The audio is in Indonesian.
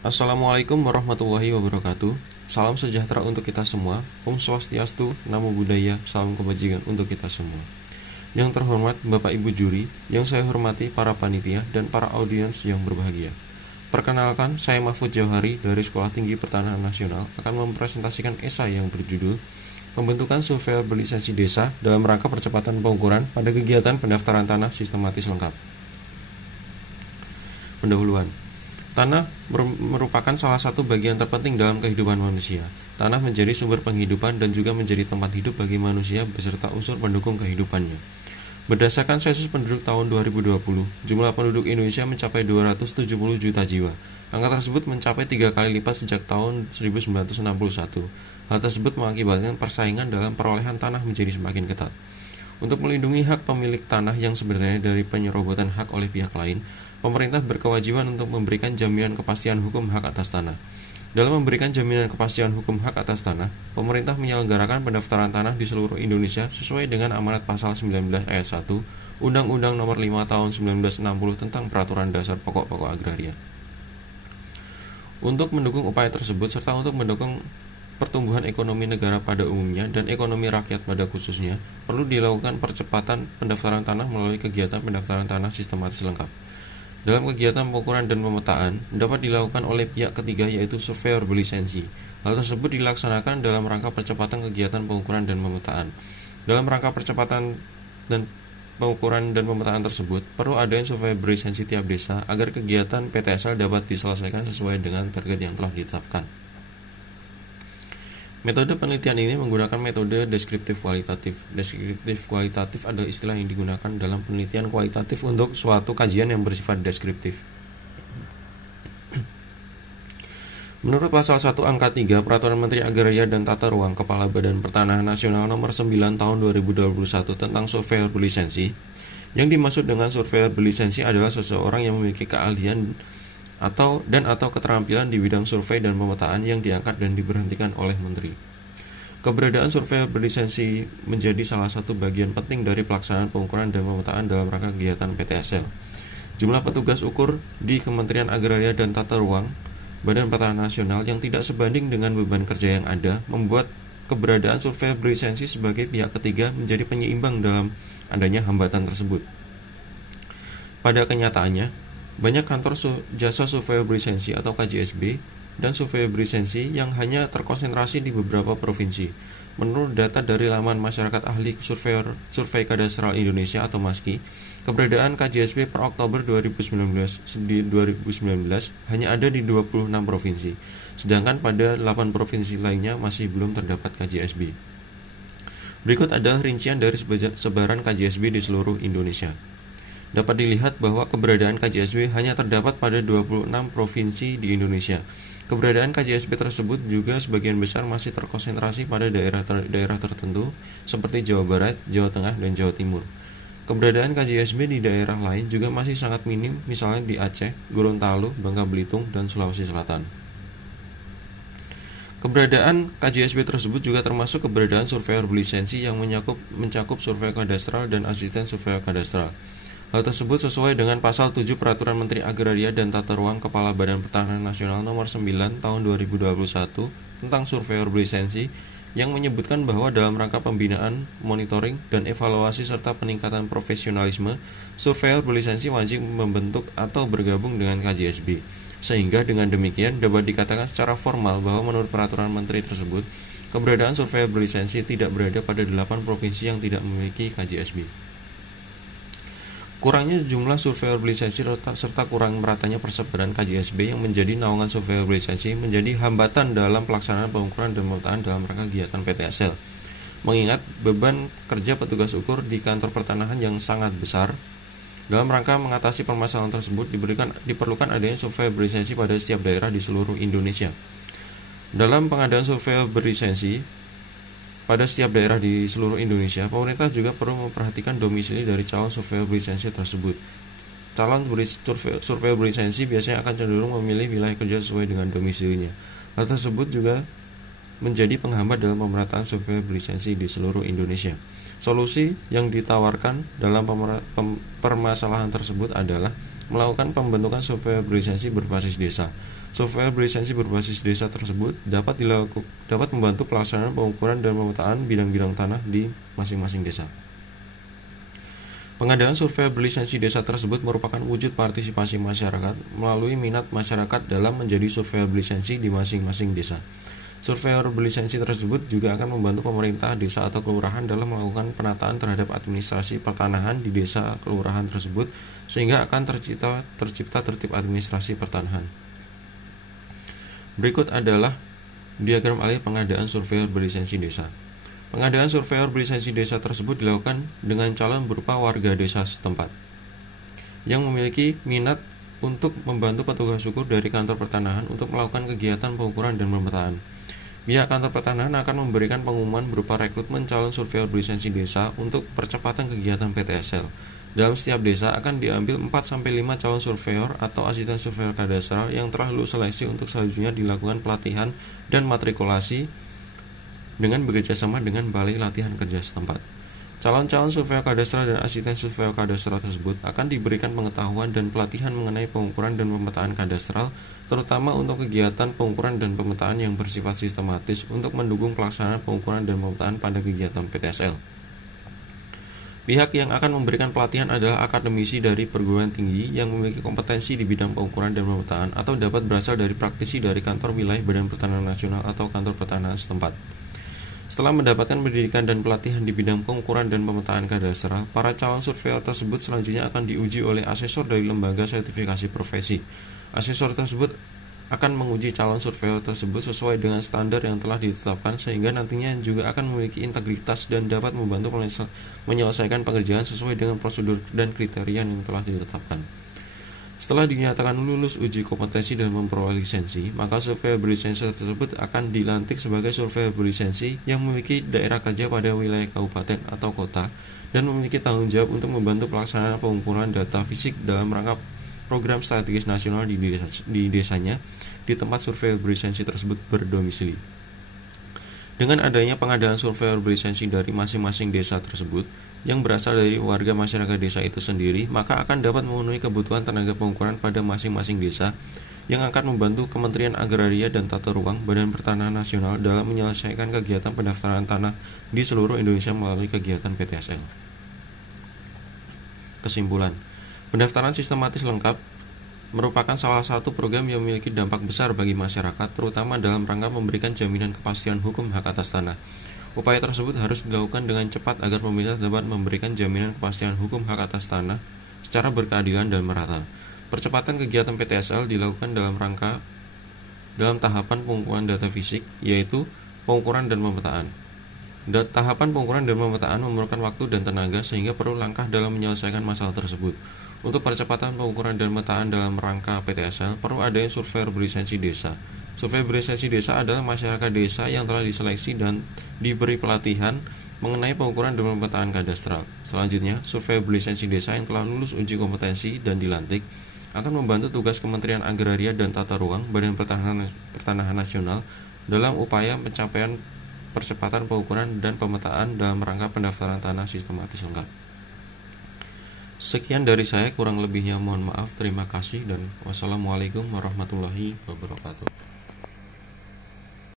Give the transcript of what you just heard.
Assalamualaikum warahmatullahi wabarakatuh. Salam sejahtera untuk kita semua. Om Swastiastu, Namo Buddhaya, salam kebajikan untuk kita semua. Yang terhormat Bapak Ibu juri, yang saya hormati para panitia dan para audiens yang berbahagia. Perkenalkan, saya Mahfud Jauhari dari Sekolah Tinggi Pertanahan Nasional akan mempresentasikan esai yang berjudul Pembentukan Surveyor Berlisensi Desa dalam rangka percepatan pengukuran pada kegiatan pendaftaran tanah sistematis lengkap. Pendahuluan. Tanah merupakan salah satu bagian terpenting dalam kehidupan manusia. Tanah menjadi sumber penghidupan dan juga menjadi tempat hidup bagi manusia beserta unsur pendukung kehidupannya. Berdasarkan sensus penduduk tahun 2020, jumlah penduduk Indonesia mencapai 270 juta jiwa. Angka tersebut mencapai 3 kali lipat sejak tahun 1961. Hal tersebut mengakibatkan persaingan dalam perolehan tanah menjadi semakin ketat. Untuk melindungi hak pemilik tanah yang sebenarnya dari penyerobotan hak oleh pihak lain, pemerintah berkewajiban untuk memberikan jaminan kepastian hukum hak atas tanah. Dalam memberikan jaminan kepastian hukum hak atas tanah, pemerintah menyelenggarakan pendaftaran tanah di seluruh Indonesia sesuai dengan amanat pasal 19 ayat 1 Undang-Undang Nomor 5 Tahun 1960 tentang Peraturan Dasar Pokok-pokok Agraria. Untuk mendukung upaya tersebut serta untuk mendukung pertumbuhan ekonomi negara pada umumnya dan ekonomi rakyat pada khususnya, perlu dilakukan percepatan pendaftaran tanah melalui kegiatan pendaftaran tanah sistematis lengkap. Dalam kegiatan pengukuran dan pemetaan, dapat dilakukan oleh pihak ketiga yaitu surveyor berlisensi. Hal tersebut dilaksanakan dalam rangka percepatan kegiatan pengukuran dan pemetaan. Dalam rangka percepatan dan pengukuran dan pemetaan tersebut, perlu adanya surveyor berlisensi tiap desa agar kegiatan PTSL dapat diselesaikan sesuai dengan target yang telah ditetapkan. Metode penelitian ini menggunakan metode deskriptif kualitatif. Deskriptif kualitatif adalah istilah yang digunakan dalam penelitian kualitatif untuk suatu kajian yang bersifat deskriptif. Menurut pasal 1 angka 3 Peraturan Menteri Agraria dan Tata Ruang Kepala Badan Pertanahan Nasional nomor 9 tahun 2021 tentang surveyor berlisensi, yang dimaksud dengan surveyor berlisensi adalah seseorang yang memiliki keahlian atau keterampilan di bidang survei dan pemetaan yang diangkat dan diberhentikan oleh menteri. Keberadaan survei berlisensi menjadi salah satu bagian penting dari pelaksanaan pengukuran dan pemetaan dalam rangka kegiatan PTSL. Jumlah petugas ukur di Kementerian Agraria dan Tata Ruang, Badan Pertanahan Nasional yang tidak sebanding dengan beban kerja yang ada, membuat keberadaan survei berlisensi sebagai pihak ketiga menjadi penyeimbang dalam adanya hambatan tersebut. Pada kenyataannya, banyak kantor jasa surveyor berlisensi atau KJSB dan surveyor berlisensi yang hanya terkonsentrasi di beberapa provinsi. Menurut data dari laman Masyarakat Ahli Survei Kadastral Indonesia atau MASKI, keberadaan KJSB per Oktober 2019 hanya ada di 26 provinsi, sedangkan pada 8 provinsi lainnya masih belum terdapat KJSB. Berikut adalah rincian dari sebaran KJSB di seluruh Indonesia. Dapat dilihat bahwa keberadaan KJSB hanya terdapat pada 26 provinsi di Indonesia. Keberadaan KJSB tersebut juga sebagian besar masih terkonsentrasi pada daerah tertentu seperti Jawa Barat, Jawa Tengah, dan Jawa Timur. Keberadaan KJSB di daerah lain juga masih sangat minim, misalnya di Aceh, Gorontalo, Bangka Belitung, dan Sulawesi Selatan. Keberadaan KJSB tersebut juga termasuk keberadaan surveyor berlisensi yang mencakup survei kadastral dan asisten surveyor kadastral. Hal tersebut sesuai dengan pasal 7 Peraturan Menteri Agraria dan Tata Ruang Kepala Badan Pertanahan Nasional nomor 9 tahun 2021 tentang surveyor berlisensi yang menyebutkan bahwa dalam rangka pembinaan, monitoring, dan evaluasi serta peningkatan profesionalisme, surveyor berlisensi wajib membentuk atau bergabung dengan KJSB. Sehingga dengan demikian dapat dikatakan secara formal bahwa menurut peraturan menteri tersebut, keberadaan surveyor berlisensi tidak berada pada 8 provinsi yang tidak memiliki KJSB. Kurangnya jumlah surveyor berlisensi serta kurang meratanya persebaran KJSB yang menjadi naungan surveyor berlisensi menjadi hambatan dalam pelaksanaan pengukuran dan pemetaan dalam rangka kegiatan PTSL. Mengingat beban kerja petugas ukur di kantor pertanahan yang sangat besar, dalam rangka mengatasi permasalahan tersebut diperlukan adanya surveyor berlisensi pada setiap daerah di seluruh Indonesia. Dalam pengadaan surveyor berlisensi pada setiap daerah di seluruh Indonesia, pemerintah juga perlu memperhatikan domisili dari calon surveyor berlisensi tersebut. Calon surveyor berlisensi biasanya akan cenderung memilih wilayah kerja sesuai dengan domisilinya. Hal tersebut juga menjadi penghambat dalam pemerataan surveyor berlisensi di seluruh Indonesia. Solusi yang ditawarkan dalam permasalahan tersebut adalah melakukan pembentukan survei berlisensi berbasis desa. Survei berlisensi berbasis desa tersebut dapat membantu pelaksanaan pengukuran dan pemetaan bidang-bidang tanah di masing-masing desa. Pengadaan survei berlisensi desa tersebut merupakan wujud partisipasi masyarakat melalui minat masyarakat dalam menjadi survei berlisensi di masing-masing desa. Surveyor berlisensi tersebut juga akan membantu pemerintah desa atau kelurahan dalam melakukan penataan terhadap administrasi pertanahan di desa kelurahan tersebut sehingga akan tercipta tertib administrasi pertanahan. Berikut adalah diagram alih pengadaan surveyor berlisensi desa. Pengadaan surveyor berlisensi desa tersebut dilakukan dengan calon berupa warga desa setempat yang memiliki minat untuk membantu petugas syukur dari kantor pertanahan untuk melakukan kegiatan pengukuran dan pemetaan. Pihak kantor pertanahan akan memberikan pengumuman berupa rekrutmen calon surveyor berlisensi desa untuk percepatan kegiatan PTSL. Dalam setiap desa akan diambil 4-5 calon surveyor atau asisten surveyor kadastral yang telah lulus seleksi untuk selanjutnya dilakukan pelatihan dan matrikulasi dengan bekerjasama dengan balai latihan kerja setempat. Calon-calon surveyor kadastral dan asisten surveyor kadastral tersebut akan diberikan pengetahuan dan pelatihan mengenai pengukuran dan pemetaan kadastral, terutama untuk kegiatan pengukuran dan pemetaan yang bersifat sistematis untuk mendukung pelaksanaan pengukuran dan pemetaan pada kegiatan PTSL. Pihak yang akan memberikan pelatihan adalah akademisi dari perguruan tinggi yang memiliki kompetensi di bidang pengukuran dan pemetaan atau dapat berasal dari praktisi dari kantor wilayah Badan Pertanahan Nasional atau kantor pertanahan setempat. Setelah mendapatkan pendidikan dan pelatihan di bidang pengukuran dan pemetaan kadastral, para calon surveyor tersebut selanjutnya akan diuji oleh asesor dari lembaga sertifikasi profesi. Asesor tersebut akan menguji calon surveyor tersebut sesuai dengan standar yang telah ditetapkan sehingga nantinya juga akan memiliki integritas dan dapat membantu menyelesaikan pekerjaan sesuai dengan prosedur dan kriteria yang telah ditetapkan. Setelah dinyatakan lulus uji kompetensi dan memperoleh lisensi, maka surveyor berlisensi tersebut akan dilantik sebagai surveyor berlisensi yang memiliki daerah kerja pada wilayah kabupaten atau kota dan memiliki tanggung jawab untuk membantu pelaksanaan pengumpulan data fisik dalam rangka program strategis nasional di desanya di tempat surveyor berlisensi tersebut berdomisili. Dengan adanya pengadaan surveyor berlisensi dari masing-masing desa tersebut yang berasal dari warga masyarakat desa itu sendiri, maka akan dapat memenuhi kebutuhan tenaga pengukuran pada masing-masing desa yang akan membantu Kementerian Agraria dan Tata Ruang Badan Pertanahan Nasional dalam menyelesaikan kegiatan pendaftaran tanah di seluruh Indonesia melalui kegiatan PTSL. Kesimpulan, pendaftaran sistematis lengkap merupakan salah satu program yang memiliki dampak besar bagi masyarakat, terutama dalam rangka memberikan jaminan kepastian hukum hak atas tanah. Upaya tersebut harus dilakukan dengan cepat agar pemerintah dapat memberikan jaminan kepastian hukum hak atas tanah secara berkeadilan dan merata. Percepatan kegiatan PTSL dilakukan dalam tahapan pengumpulan data fisik, yaitu pengukuran dan pemetaan. Tahapan pengukuran dan pemetaan memerlukan waktu dan tenaga sehingga perlu langkah dalam menyelesaikan masalah tersebut. Untuk percepatan pengukuran dan pemetaan dalam rangka PTSL, perlu adanya surveyor berlisensi desa. Survei berlisensi desa adalah masyarakat desa yang telah diseleksi dan diberi pelatihan mengenai pengukuran dan pemetaan kadastral. Selanjutnya, survei berlisensi desa yang telah lulus uji kompetensi dan dilantik akan membantu tugas Kementerian Agraria dan Tata Ruang Badan Pertanahan Nasional dalam upaya pencapaian percepatan pengukuran dan pemetaan dalam rangka pendaftaran tanah sistematis lengkap. Sekian dari saya, kurang lebihnya mohon maaf. Terima kasih dan wassalamualaikum warahmatullahi wabarakatuh.